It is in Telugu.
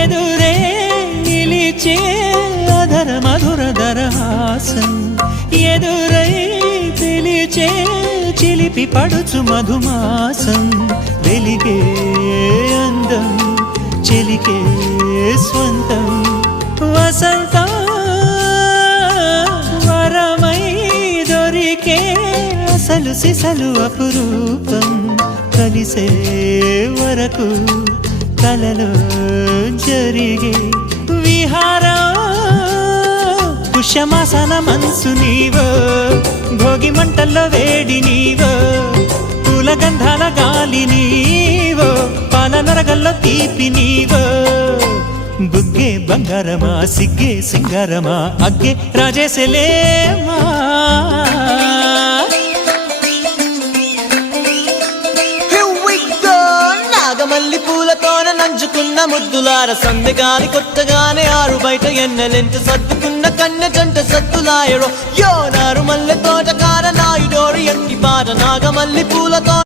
ఎదురే నిలిచే అధర మధుర దరహాసం ఎదురై పిలిచే చిలిపి పడుచు మధుమాసం వెలిగే అందం చెలికే స్వంతం వసంతం వరమై దొరికే అసలు సిసలు అపురూపం కలిసే వరకు కలలో జరిగే విహారం పుష్యమాసన మనసు నీవో భోగి మంటల్లో వేడి నీవో పూల గంధాల గాలి నీవో పాల నరగల్లో తీపి నీవో బుగ్గే బంగారమా సిగ్గే సింగారమా అగ్గే రాజేసలేమా మల్లి పూలతోన నంచుకున్న ముద్దులార సందెగాని కొత్తగానే ఆరు బయట ఎన్నెలెంట సర్దుకున్న కన్నె జంట సత్తులాయరో యో నారు మల్లె తోట కార నాయుడోరి ఎట్టి పాట నాగమల్లి పూలతో